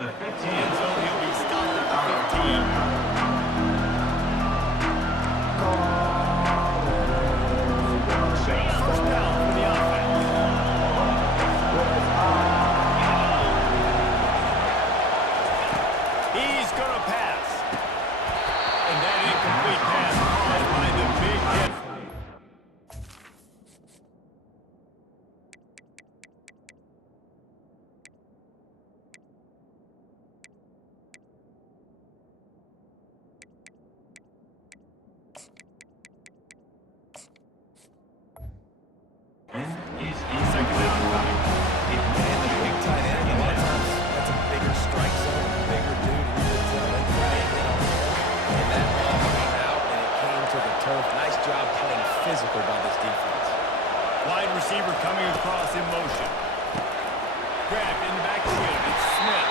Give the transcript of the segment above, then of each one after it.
at the 15. And so he'll be stopped at the 15. First down for the offense. He's going to pass. And that incomplete pass caused by the big hit. Physical by this defense. Wide receiver coming across in motion. Grabbed in the backfield. It's Smith.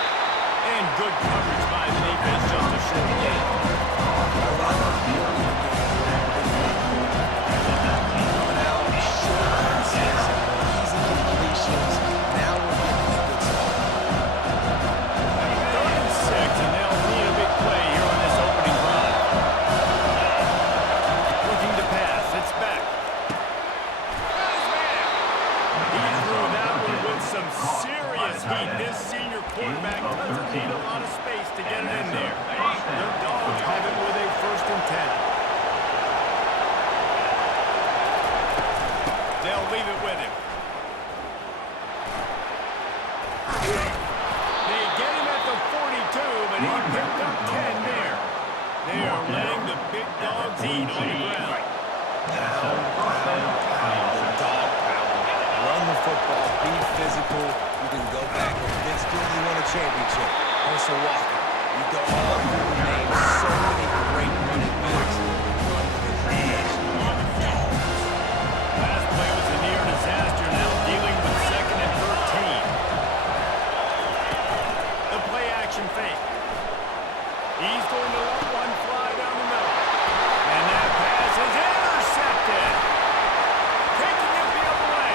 And good coverage by the defense. Just a short gain. Coming out, short passes, easy completions. Now we're getting a good start. 3rd and 6, and they'll need a big play here on this opening drive. Looking to pass. It's back. He threw that one with some serious heat. This senior quarterback doesn't need a lot of space to get it in there. The Dogs have it with a 1st and 10. They'll leave it with him. They get him at the 42, but he picked up 10 there. They are letting the big dogs eat on the ground. Run the football, be physical. You can go back with Vince Gill, you won a championship. Also Walker. You go all through the name. So many great running backs. Last play was a near disaster. Now dealing with 2nd and 13. The play action fake. He's going to let one fly down the middle. And that pass is intercepted. Taking it the other way.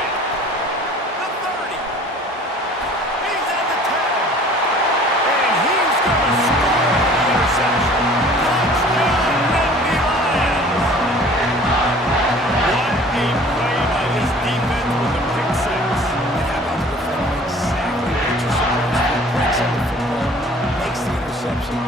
The 30. He's at the 10. And he's going to score on the interception. Touchdown, Nittany Lions. What a play by this defense with a pick 6. And how about the defender? Exactly what you're supposed to do. Breaks up the football, makes the interception.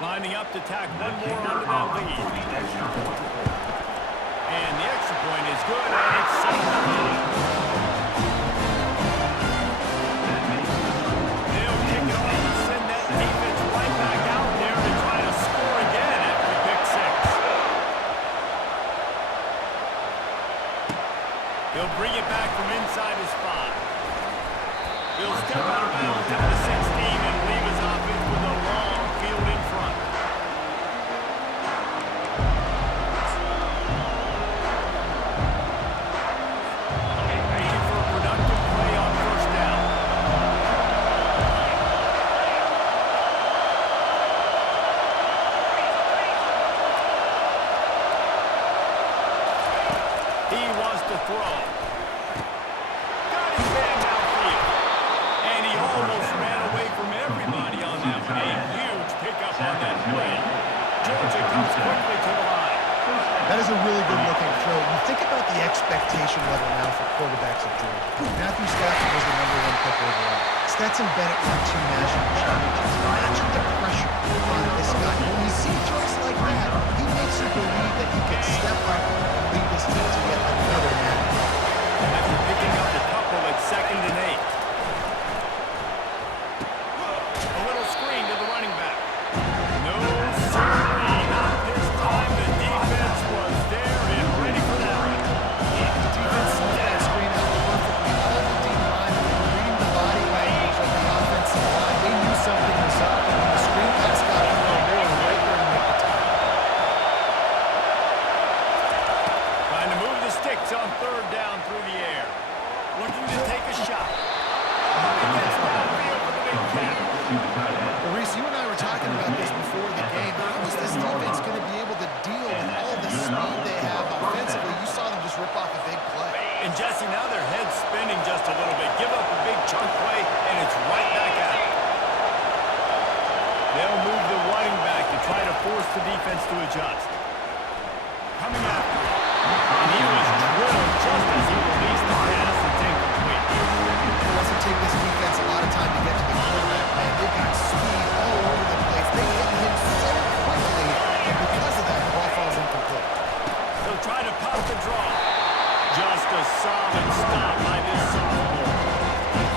Lining up to tack one more onto that lead. And the extra point is good, and it's 7-0. They'll kick it off and send that defense right back out there to try to score again after the pick 6. He'll bring it back from inside his 5. He'll step out of bounds into the 16 and leave his offense with a long field in front. Looking for a productive play on 1st down. He wants to throw. Got his man downfield. And he almost ran away from everybody on that one. A huge pickup on that play. Georgia comes quickly to the line. That is a really good-looking throw. You think about the expectation level now for quarterbacks at Georgia. Matthew Stafford was the #1 pick overall. Stetson Bennett won 2 national championships. Imagine the pressure on this guy. When you see throws like that, he makes you believe that he can step up and lead this team to yet another national. After picking up the couple at 2nd and 8. A little screen to the running back. No, certainly not this time. The defense was there and ready for that one. The defense saw that screen out perfectly. All the D line, reading the body language of the offensive line. They knew talking about this before the game. How is this defense going to be able to deal with all the speed they have offensively? You saw them just rip off a big play. And Jesse, now their head's spinning just a little bit. Give up a big chunk play, and it's right back at it. They'll move the running back to try to force the defense to adjust. Coming after him. And he was drilled just as he released the pass. It's incomplete. It doesn't take this defense a lot of time to get to the quarterback, man. They've got speed all over the place. They hit him so quickly, and because of that, the ball falls incomplete. They'll try to pop the draw. Just a solid stop by this sophomore.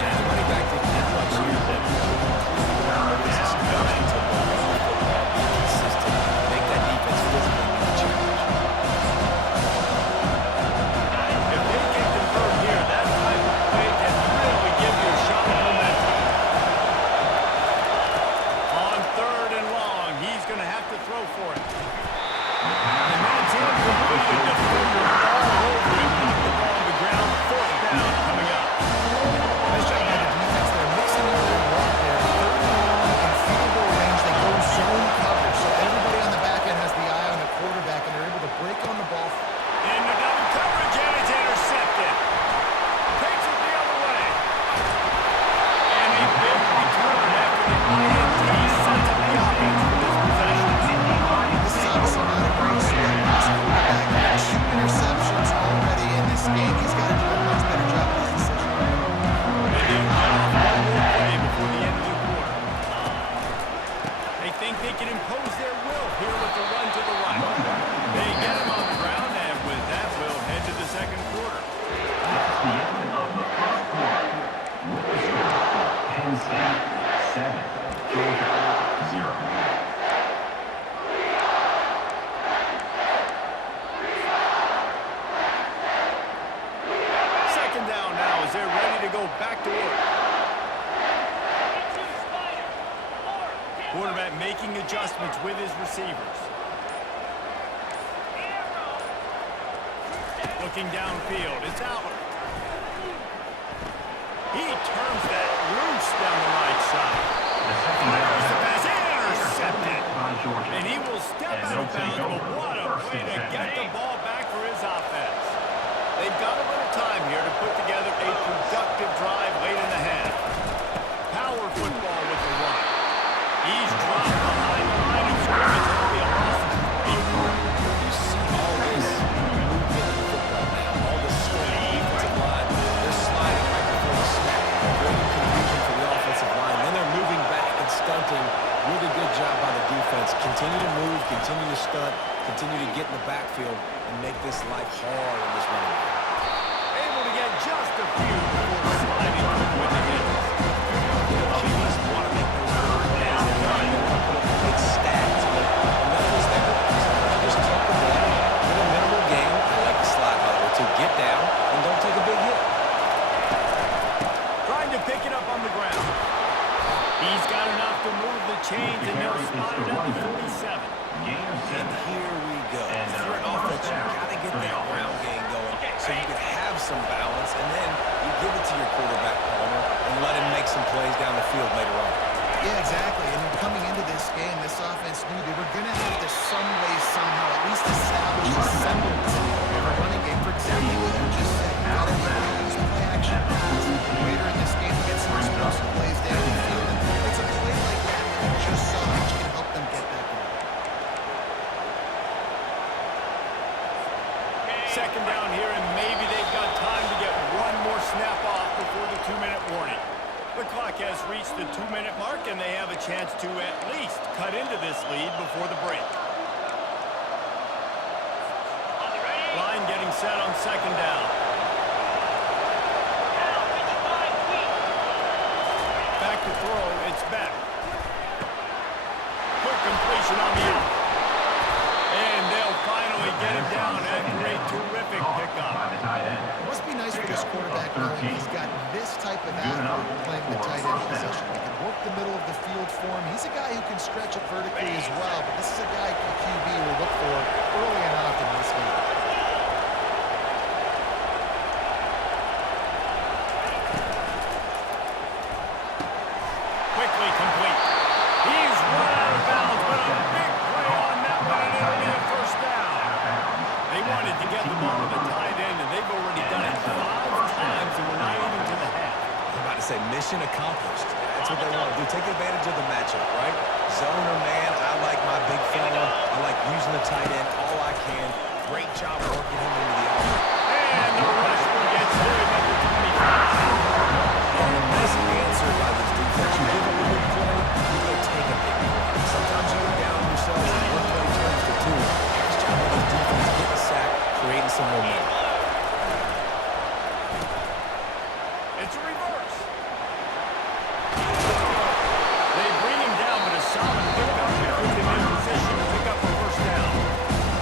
Yeah, the running back didn't have much here, but this is coming to football, be consistent, make that defense physically meet the challenge. If they can convert here, that type of play can really give you a shot of momentum. On 3rd and long, he's going to have to throw for it. And that's incomplete. Defender all over him. Knocked the ball on the ground. 4th down coming up. Nice job by the defense. They're mixing up their work there. 3rd and long and field goal range. They go zone cover, so everybody on the back end has the eye on the quarterback, and they're able to break on the ball. Into double coverage, and it's intercepted. Takes it the other way. And a big return after the INT sets up the offense for this possession. This is obviously not a great start. This quarterback had 2 interceptions already in this game. He's got to do a much better job of this decision. They didn't get off one more play before the end of the quarter. They think they can impose their will here with the run to the right. They get him on the ground, and with that, we'll head to the second quarter. Penn State 7, Georgia 0. Second down now as they're ready to go back to work. Quarterback making adjustments with his receivers. Looking downfield, it's Aller. He turns that loose down the right side. Fires the pass, intercepted. And he will step out of bounds, but what a play to get the ball back for his offense. They've got a little time here to put together a productive drive late in the half. Power football with the run. He's dropped behind the line of scrimmage. It'll be a loss of 3. You see all this movement in football now, all this slowing defensive line. They're sliding right before the snap, creating confusion for the offensive line. Then they're moving back and stunting. Really good job by the defense. Continue to move, continue to stunt, continue to get in the backfield and make this life hard on this running back. Able to get just a few before sliding with the hits. You know, QBs want to make those big plays. They want to put up big stats, but enough is there. Sometimes just tuck the ball, get a minimal gain. I like the slide, by the way, to get down and don't take a big hit. Trying to pick it up on the ground. He's got enough to move the chains, and they'll spot it at the 47. And here we go. If you're an offense, you got to get that ground game going so you can have some balance, and then you give it to your quarterback, Palmer, and let him make some plays down the field later on. Yeah, exactly. And then coming into this game, this offense knew they were going to have to some way, somehow, at least establish a semblance of a running game. For exactly what you just said, you got to be able to use play action pass later in this game to get some explosive plays down the field. And it's a play like that that you just saw which can help them get that going. Second down here, and maybe they've got time to get one more snap off before the 2-minute warning. The clock has reached the 2-minute mark, and they have a chance to at least cut into this lead before the break. Line getting set on second down. Back to throw, it's back. Quick completion on the out. And they'll finally get him down after a terrific pickup. It must be nice for this quarterback knowing he's got this type of athlete playing the tight end position. He can work the middle of the field for him. He's a guy who can stretch it vertically as well, but this is a guy the QB will look for early and often in this game. Quickly complete. He's run Mission accomplished. That's what they want to do. Take advantage of the matchup, right? Zone or man, I like my big fella. I like using the tight end all I can. Great job working him into the offense. And the rush one gets him at the 25. And a nice answer by this defense. You give a little big play, you go take a big play. Sometimes you go down yourself and one play turns to two. Nice job by this defense. Get the sack, creating some momentum. It's a reverse. They bring him down, but a solid pickup to put him in position to pick up a first down.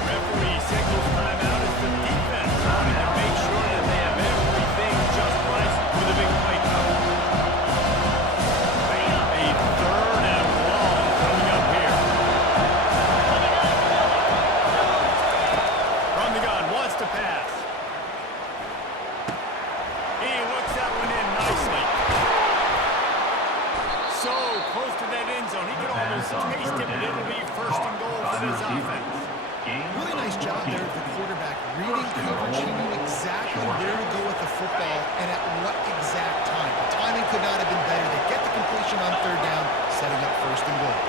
Referee signals timeout as the defense wanting to make sure that they have everything just right with a big play coming. A 3rd and long coming up here. From the gun, wants to pass. He looks that one in nicely. So close to that end zone, he can almost taste it, but it'll be 1st and goal for this offense. Really nice job there of the quarterback. Reading coverage, he knew exactly where to go with the football and at what exact time. The timing could not have been better. They get the completion on 3rd down, setting up 1st and goal.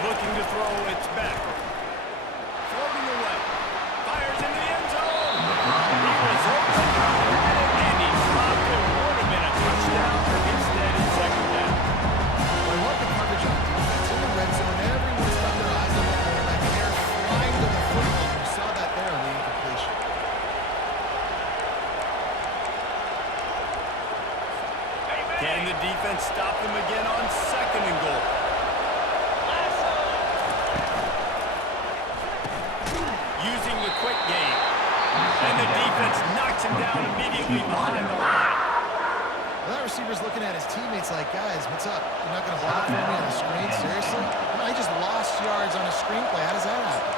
Looking to throw, it's back. Floating away. Fires into the end zone. He was open, and he dropped it. Would have been a touchdown. Instead, it's 2nd down. I love the coverage on defense. In the red zone, everyone's got their eyes on the quarterback, and they're flying to the football. You saw that there on the incompletion. Can the defense stop them again on 2nd and goal? Using the quick game. And the defense knocks him down immediately behind the line. Well, that receiver's looking at his teammates like, guys, what's up? You're not going to block for me on the screen? Seriously? No, I just lost yards on a screenplay. How does that happen?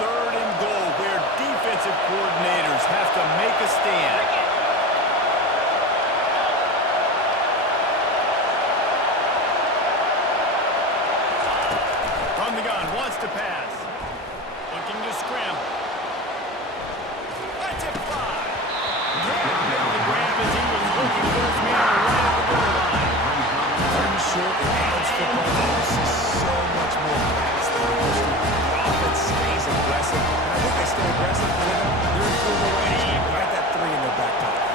3rd and goal, where defensive coordinators have to make a stand. From the gun, wants to pass. Looking to scramble. Let's it fly. Can't make the grab as he was looking for his man right at the goal line. Third short in college football, you see so much more pass than most of the offense stays aggressive. I think they stay aggressive because they're in full away. They got that 3 in their back pocket.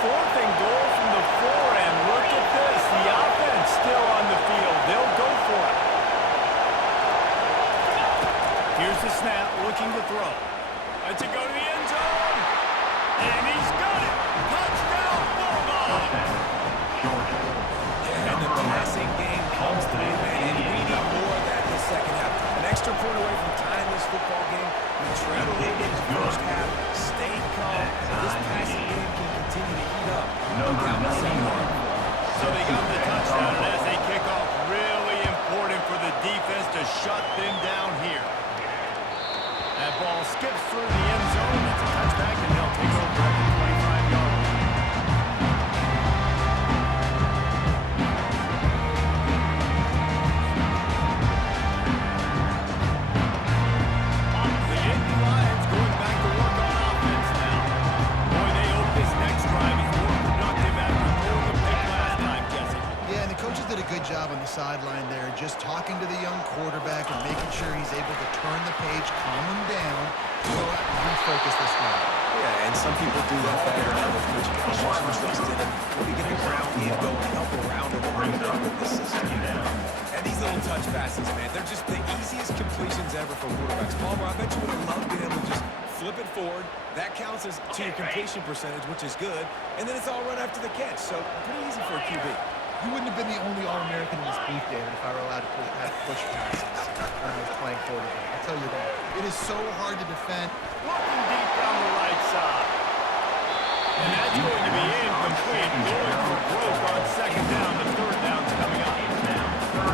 4th and goal from the 4, and look at this. The offense still on the field. They'll go for it. Here's the snap, looking to throw. Let's it go to the end zone. And he's got it. Touchdown, Bulldogs. And the passing game comes through, man, and we need more of that in the 2nd half. An extra point away from tying this football game. We trail a little bit in the 1st half, stay calm. This passing game can continue to heat up. No doubt in the 2nd half. So they got the touchdown, and as they kick off, really important for the defense to shut them down here. That ball skips through the end zone. It's a touchback, and they'll take over at the 25-yard line. The Indy Lions going back to work on offense now. Boy, they hope this next drive is more productive after throwing the pick last time, Jesse. Yeah, and the coaches did a good job on the sideline there, just talking to the young quarterback and making sure he's able to turn the page, calm him down, go out and refocus this guy. Yeah, and some people do that better than others, but you can trust in him. When you get the ground game going, help around him and bring it up with the system. And these little touch passes, man, they're just the easiest completions ever for quarterbacks. Palmer, I bet you would have loved being able to just flip it forward. That counts as to your completion percentage, which is good. And then it's all run after the catch, so pretty easy for a QB. You wouldn't have been the only All-American in this booth, David, if I were allowed to have push passes when I was playing quarterback. I'll tell you that. It is so hard to defend. Looking deep down the right side. And that's going to be incomplete. Going for broke on 2nd down. The 3rd down's coming up.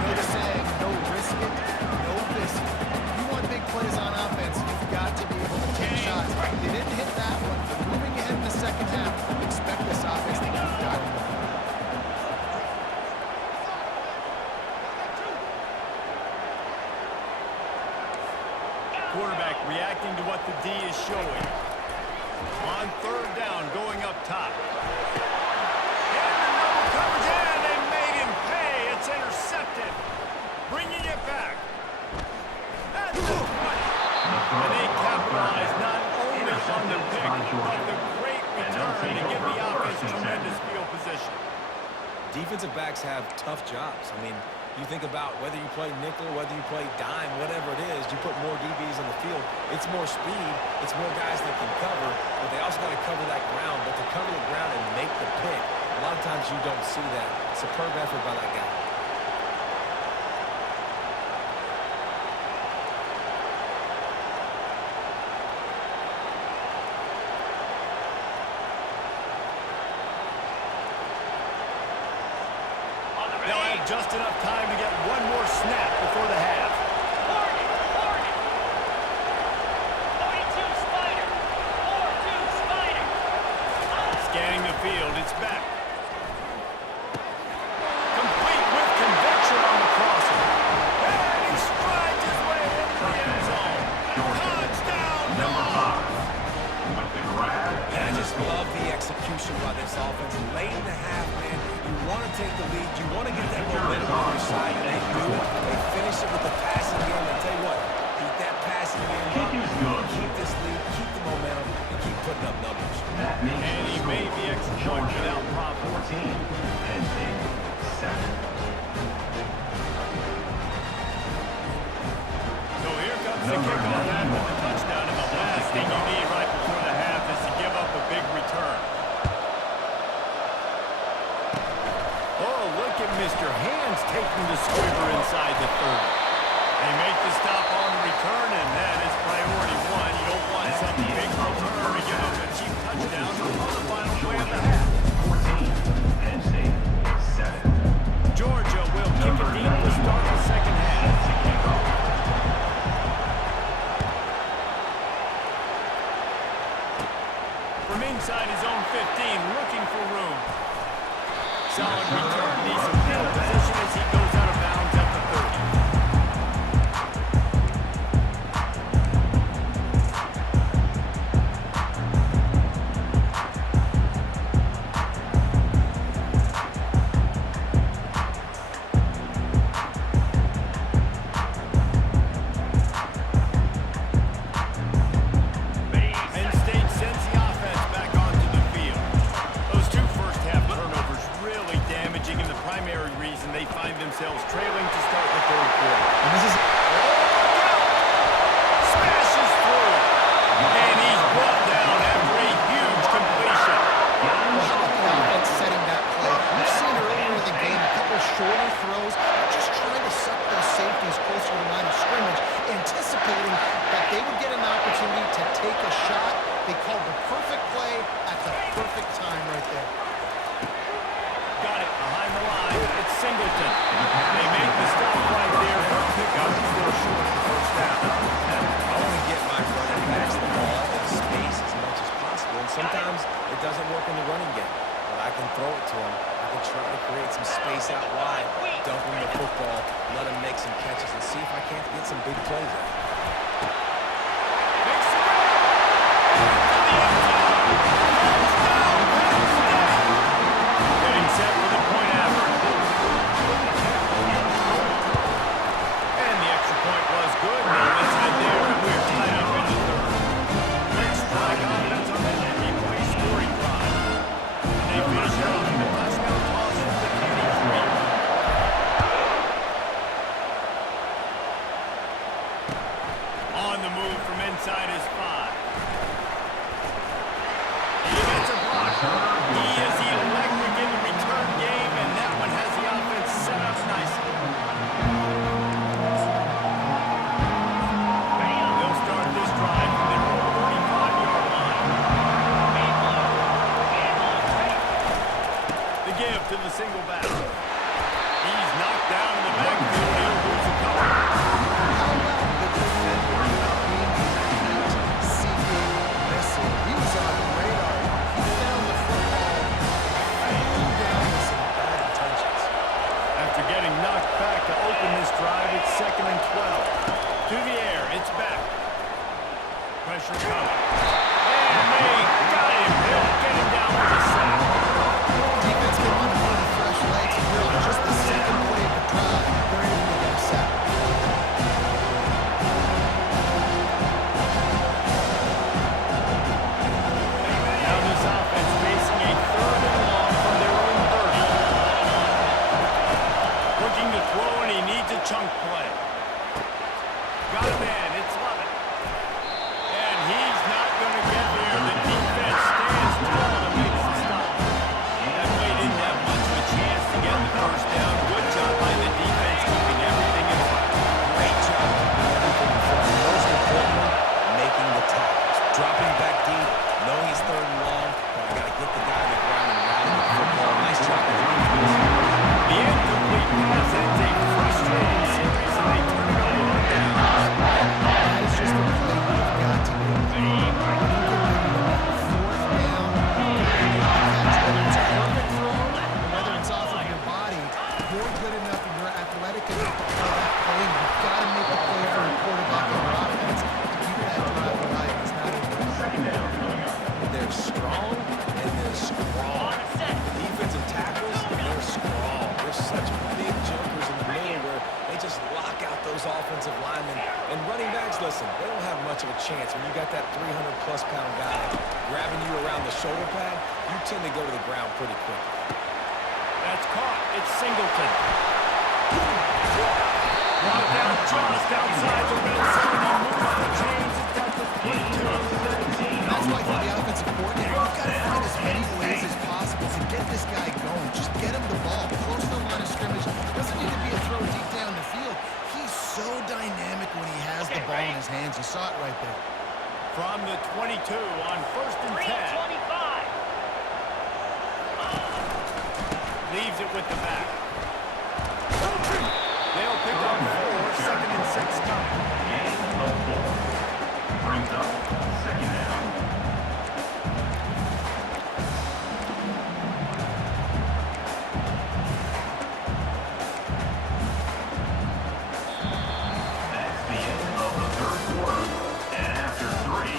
They're saying no risk it, no biscuit. If you want big plays on offense, you've got to be able to take shots. They didn't hit that one, but moving ahead in the 2nd half, expect this offense to keep diving the ball. Quarterback reacting to what the D is showing. On third down, going up top. And the double coverage, and they made him pay. It's intercepted. Bringing it back. At the 20. And they capitalize not only on the pick, but the great return to give the offense tremendous field position. Defensive backs have tough jobs. I mean, you think about whether you play nickel, whether you play dime, whatever it is, you put more DBs on the field. It's more speed. It's more guys that can cover, but they also got to cover that ground. But to cover the ground and make the pick, a lot of times you don't see that. Superb effort by that guy. They'll have just enough time to get one more snap before the half. 42 Spider. 4-2 Spider. Scanning the field, it's back. Complete with conviction on the crosser. And he strides his way into the end zone. Touchdown, Number Dogs! 5. With the grab. And I just love the execution by this offense. Late in the half, man, you want to take the lead. You want to get that momentum on your side, and they do it. They finish it with the passing game. I tell you what, keep that passing game up. Keep this lead, keep the momentum, and keep putting up numbers. That makes And he made the extra point without problem. 14. Penn State 7. So here comes the kickoff after the touchdown, and the last thing you need right before the half is to give up a big return. Oh, look at Mr. Hands taking the squibber inside the 30. They make the stop on the return, and that is priority one. You don't want some big return to give up a cheap touchdown on the final play of the half. 14. Penn State 7. Georgia will kick it deep to start the second half. To kick off. From inside his own 15, looking for room. Solid return, decent field position as he goes out of bounds at the 30. Penn State sends the offense back onto the field. Those two first-half turnovers really damaging and the primary reason they find themselves trailing to start the third quarter. And this is Smashes through. And he's brought down after a huge completion. well, how about the offense setting that play? We've seen earlier in the game a couple shorter throws, just trying to suck those safeties closer to the line of scrimmage, anticipating that they would get an opportunity to take a shot. They called the perfect play at the perfect time right there. Got it behind the line. It's Singleton. They make the stop right there. Her pickup is still short of the first down. I want to get my running backs the ball in space as much as possible, and sometimes it doesn't work in the running game. But I can throw it to them. I can try to create some space out wide, dump him the football, let him make some catches, and see if I can't get some big plays out. Makes the grab. To the end zone. Touchdown, Penn State. Getting set for the point after. And the extra point was good. No incident there, and we're tied up in the third. Let's try confidence on that three-play scoring drive. And they finish it off with a touchdown toss from the 23. On the move from inside his 5. He gets a block. He is electric in the return game, and that one has the offense set up nicely. They'll start this drive from their own 35-yard line. The give to the single back. He's knocked down in the backfield. He'll lose a couple. How about the defender being the heat-seeking missile? He was on the radar. He found the football and flew down with some bad intentions. After getting knocked back to open this drive, it's 2nd and 12. To the air, it's back. listen, they don't have much of a chance. When you got that 300-plus pound guy grabbing you around the shoulder pad, you tend to go to the ground pretty quick. That's caught. It's Singleton. Brought down just outside the red zone. He moves the chains. It's got the 22. That's why for the offensive coordinator, you've got to find as many ways as possible to get this guy going. Just get him the ball close to the line of scrimmage. Doesn't need to be a throw deep down the field. He's so dynamic when he has the ball in his hands. You saw it right there. From the 22 on 1st and 10. 3:25. Leaves it with the back. They'll pick up 4, 2nd and 6 coming. Gain of 4. Brings up second down. That's the end of the third quarter. And after 3,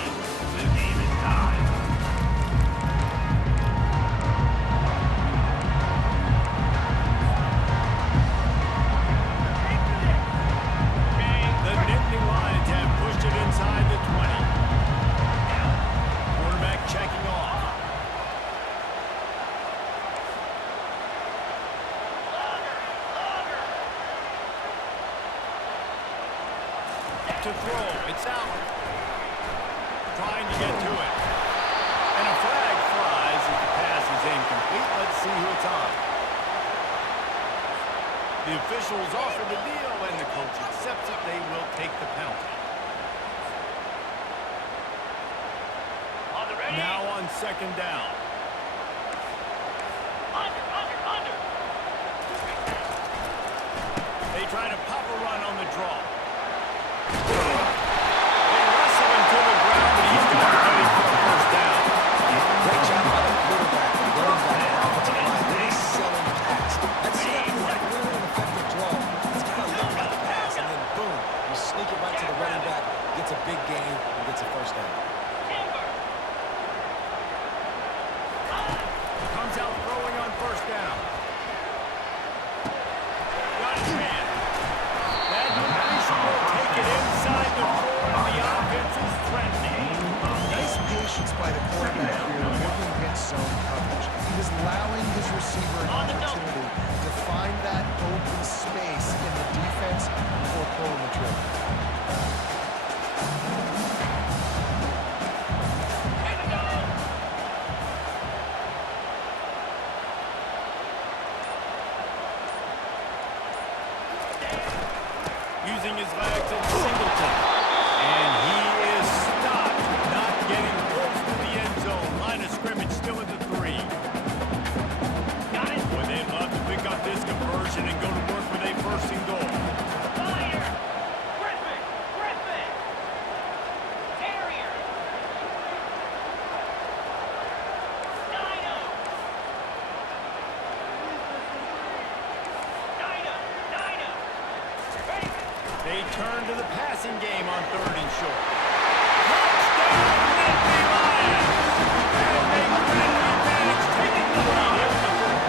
the game is tied. The Nittany Lions have pushed it inside the 20. Quarterback checking off. To throw. It's out. Trying to get to it. And a flag flies as the pass is incomplete. Let's see who it's on. The officials offer the deal, and the coach accepts it. They will take the penalty. On the ready. Now on 2nd down. Under. They try to pop a run on the draw. They wrestle him to the ground, but he's got it ready for a 1st down. Great job by the quarterback and running back and offensive line. Really selling the pass. That's step 1. Really an effective draw. It's kind of looking at the pass, and then boom, you sneak it right to the running back, gets a big gain, and gets a 1st down. Timber. Comes out throwing on 1st down. Got his hand. That completion will take it inside the 4, and the offense is threatening. Nice patience by the quarterback here, working against zone coverage. He was allowing his receiver an opportunity to find that open space in the defense before pulling the trigger. Here we go. Using his legs at Singleton. And he is stopped. Not getting close to the end zone. Line of scrimmage still at the 3. Got it. Boy, they'd love to pick up this conversion and go to work with a 1st and goal. Fire. Griffin. Terrier. Dino. They turn to the passing game on 3rd and short. Touchdown, Nittany Lions! And they grab the advantage, taking the lead here in the 4th.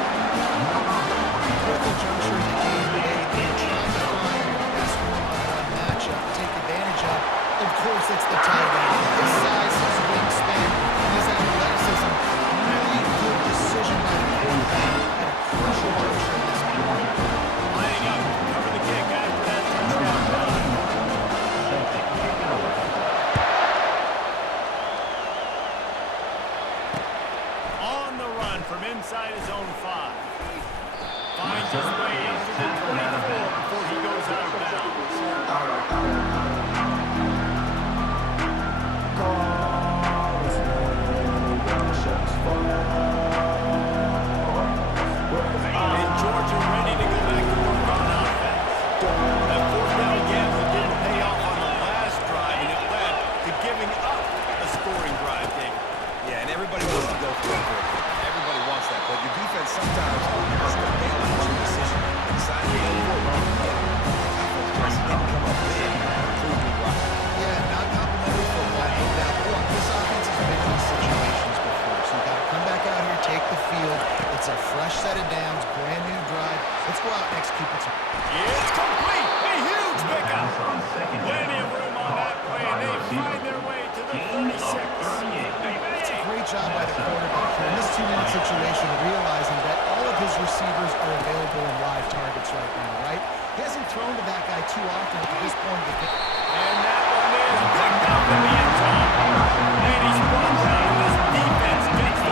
Critical juncture in the game today. They're trying to find the best one-on-one matchup to take advantage of. Of course, it's the tight end. His size, his wingspan, and his athleticism. Really good decision by the quarterback at a crucial juncture in this game. Lining up to cover the kick after that touchdown run. On the run from inside his own 5. Finds his way into the 24 before he goes out of bounds. And Georgia ready to go back to work on offense. That 4th down again that didn't pay off on the last drive, and it led to giving up a scoring drive, David. Yeah, and everybody wants to go for it. Everybody wants that, but your defense sometimes has to bail out your decision. Decide to go for it. Just didn't come up big. Prove me right. Yeah, not complimentary football, no doubt. But look, this offense has been in these situations before, so you got to come back out here, take the field. It's It's a fresh set of downs, brand new drive. Let's go out and execute it. It's complete. A huge pickup. Pass on second Plenty down. of room on that play, and they find their way to the Gain of 36. 38. It's a great job by the quarterback here in this two-minute situation, realizing that all of his receivers are available in live targets right now, right? He hasn't thrown to that guy too often at this point of the game. And that one is picked up in the end zone. And he's brought down. This defense makes